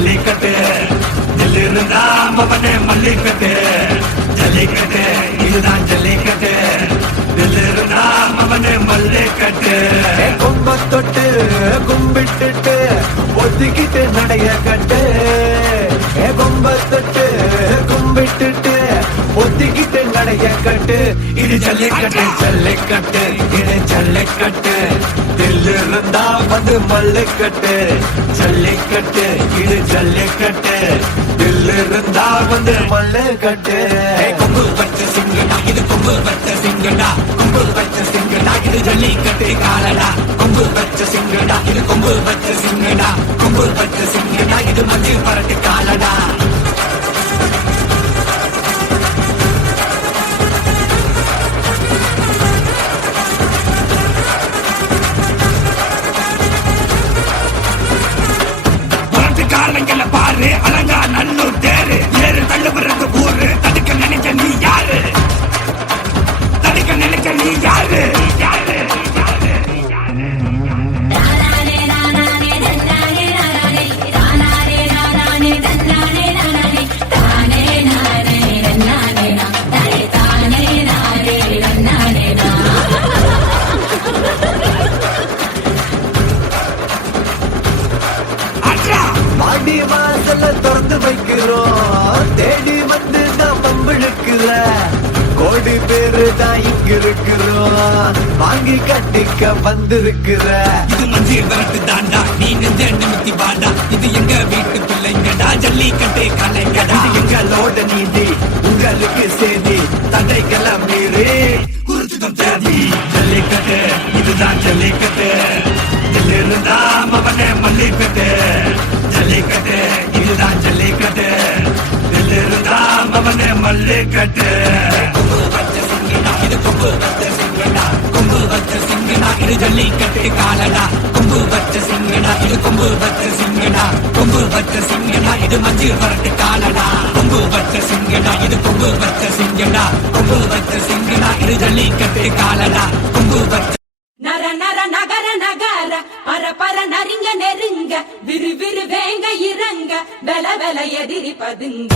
ஜல்லிக்கட்டு ஜல்லிருந்தா மவனே மல்லிக்கட்டு ஜல்லிக்கட்டு இதுதான் ஜல்லிக்கட்டு ஜல்லிருந்தா மவனே மல்லிக்கட்டு கொம்ப தொட்டு கும்பிட்டுட்டு ஒதுக்கிட்டு நடைய கட்டு கொம்ப தொட்டு கும்பிட்டுட்டு ஒதுக்கிட்டு நடைய கட்டு இது ஜல்லிக்கட்டு ஜல்லிக்கட்டு இது ஜல்லிக்கட்டு தில்லிருந்தா வந்து மல்லிக்கட்டு ஜல்லிக்கட்டு இது ஜல்லிக்கட்டு தில்லிருந்தா வந்து மல்லிக்கட்டு கொம்பு வச்ச சிங்கடா இது கொம்பு வச்ச சிங்கடா கொம்பு வச்ச சிங்கடா இது ஜல்லிக்கட்டு காலடா கொம்பு வச்ச சிங்கடா இது கொம்பு வச்ச சிங்கடா கொம்பு வச்ச சிங்கடா இது மஞ்சு பரட்டு காலடா காலங்கள பாரு அலங்கா நல்லூர் தேரு ஏறு தள்ளுபுறது ஊரு தடுக்க நினைச்ச நீ யாரு தடுக்க நினைச்ச நீ யாரு யாரு மாடி வாசல திறந்து வைக்கிறோம் தேடி வந்து தான் பம்பிழுக்கிற கோடி பேரு தான் இங்க இருக்கிறோம் வாங்கி கட்டிக்க வந்திருக்கிற இது மஞ்சி வரட்டு தாண்டா நீ நெஞ்ச நிமித்தி வாடா இது எங்க வீட்டு பிள்ளைங்கடா ஜல்லிக்கட்டு கலைங்கடா இது எங்களோட நீதி உங்களுக்கு செய்தி தடைகளை மீறி குறிச்சுதான் தேதி ஜல்லிக்கட்டு இதுதான் ஜல்லிக்கட்டு ஜல்லிருந்தா மவனே மல்லிக்கட்டு ஜல்லிக்கட்டு இதுதான் ஜல்லிக்கட்டு ஜல்லிருந்தா மவனே மல்லிக்கட்டு கொம்பு வச்ச சிங்கடா இது கொம்பு வச்ச சிங்கடா கொம்பு வச்ச சிங்கடா இது ஜல்லிக்கட்டு காலடா கொம்பு வச்ச சிங்கடா இது கொம்பு வச்ச சிங்கடா கொம்பு வச்ச சிங்கடா இது மஞ்சு வரட்டு காலடா கொம்பு வச்ச சிங்கடா இது கொம்பு வச்ச சிங்கடா கொம்பு வச்ச சிங்கடா இது ஜல்லிக்கட்டு காலடா கொம்பு வச்ச நர நர நகர நகர பர பர நரிங்க நெருங்க விறு விறு வேங்க இறங்க வெல வெல எதிரி பதுங்க